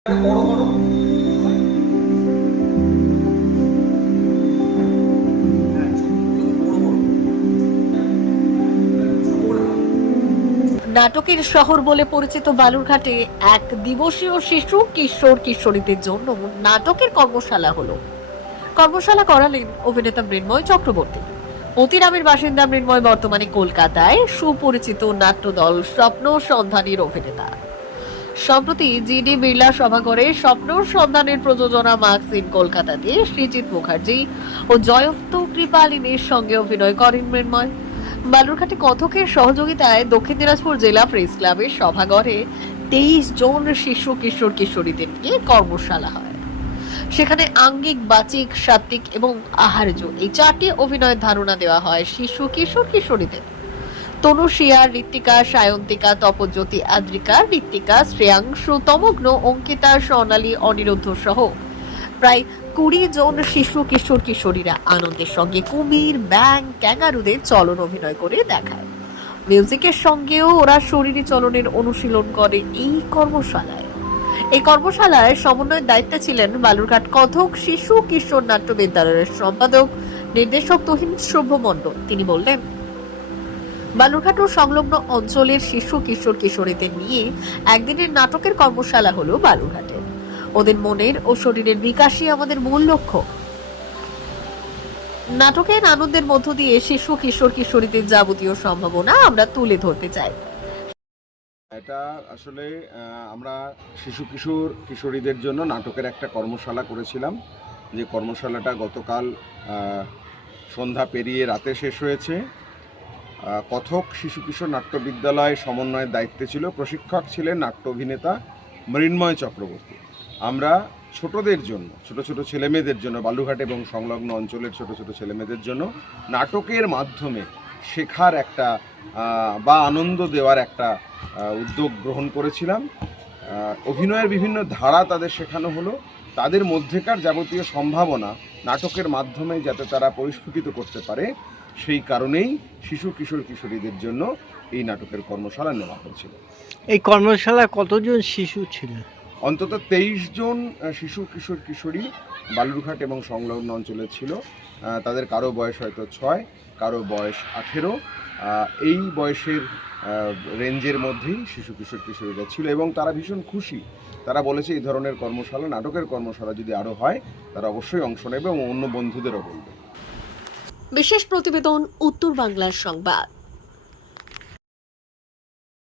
নাটকের শহর বলে পরিচিত বালুরঘাটে এক দিবসীয় শিশু কিশোর কিশোরীদের জন্য নাটকের কর্মশালা হলো। কর্মশালা করালেন অভিনেতা মৃন্ময় চক্রবর্তী। অতিরামের বাসিন্দা মৃন্ময় বর্তমানে কলকাতায়। সুপরিচিত নাট্যদল স্বপ্ন সন্ধানীর অভিনেতা। সম্প্রতি জিডি বিড়লা সভাঘরে স্বপ্ন সন্ধানের প্রযোজনা মার্কসিন কলকাতাতে সৃজিত মুখার্জি ও জয়ন্ত কৃপালিনীর সঙ্গে অভিনয় করেন মৃন্ময়। বালুরঘাটে কথকের সহযোগিতায় দক্ষিণ দিনাজপুর জেলা প্রেস ক্লাবের সভাঘরে তেইশ জন শিশু কিশোর কিশোরীদের নিয়ে কর্মশালা হয়। সেখানে আঙ্গিক, বাচিক, সাত্বিক এবং আহার্য এই চারটি অভিনয়ের ধারণা দেওয়া হয় শিশু কিশোর কিশোরীদের। তনুশিয়া ঋত্বিকা, সায়ন্তিকা, তপজ্যোতি, আদ্রিকা, ঋত্বিকা, শ্রেয়াংশু, তমগ্ন, অঙ্কিতা সোনালী অনিরুদ্ধ সহ। প্রায় কুড়ি জন শিশু, কিশোর, কিশোরীরা আনন্দের সঙ্গে কুমির ব্যাং ক্যাঙ্গারুদের চলন অভিনয় করে দেখায়। মিউজিকের সঙ্গেও ওরা শরীরী চলনের অনুশীলন করে এই কর্মশালায়। এই কর্মশালায় সমন্বয়ের দায়িত্বে ছিলেন বালুরঘাট কথক শিশু কিশোর নাট্য বিদ্যালয়ের সম্পাদক, নির্দেশক তহিন শুভ মণ্ডল তিনি বললেন বালুরঘাট ও সংলগ্ন অঞ্চলের শিশু কিশোর কিশোরীদের নিয়ে একদিনের নাটকের কর্মশালা হলো বালুরঘাটে ওদের মনের ও শরীরের বিকাশই আমাদের মূল লক্ষ্য। নাটকের আনন্দের মধ্য দিয়ে শিশু কিশোর কিশোরীদের যাবতীয় সম্ভাবনা আমরা তুলে ধরতে চাই। এটা আসলে আমরা শিশু কিশোর কিশোরীদের জন্য নাটকের একটা কর্মশালা করেছিলাম। যে কর্মশালাটা গতকাল সন্ধ্যা পেরিয়ে রাতে শেষ হয়েছে। কথক শিশু কিশোর নাট্য বিদ্যালয় সমন্বয়ের দায়িত্বে ছিল প্রশিক্ষক ছিলেন নাট্য অভিনেতা মৃন্ময় চক্রবর্তী। আমরা ছোটদের জন্য, ছোট ছোট ছেলেমেয়েদের জন্য বালুঘাট এবং সংলগ্ন অঞ্চলের ছোট ছোট ছেলেমেয়েদের জন্য নাটকের মাধ্যমে শেখার একটা বা আনন্দ দেওয়ার একটা উদ্যোগ গ্রহণ করেছিলাম। অভিনয়ের বিভিন্ন ধারা তাদের শেখানো হলো। তাদের মধ্যেকার যাবতীয় সম্ভাবনা নাটকের মাধ্যমে যাতে তারা পরিস্ফুটিত করতে পারে। সেই কারণেই শিশু কিশোর কিশোরীদের জন্য এই নাটকের কর্মশালা নেওয়া হয়েছিল। এই কর্মশালায় কতজন শিশু ছিল অন্তত তেইশ জন শিশু কিশোর কিশোরী বালুরঘাট এবং সংলগ্ন অঞ্চলে ছিল। তাদের কারও বয়স হয়তো ছয় কারও বয়স আঠেরো। এই বয়সের রেঞ্জের মধ্যেই শিশু কিশোর কিশোরীরা ছিল এবং তারা ভীষণ খুশি। তারা বলেছে এই ধরনের কর্মশালা নাটকের কর্মশালা যদি আরও হয় তারা অবশ্যই অংশ নেবে এবং অন্য বন্ধুদেরও বলবে। বিশেষ প্রতিবেদন উত্তর বাংলার সংবাদ।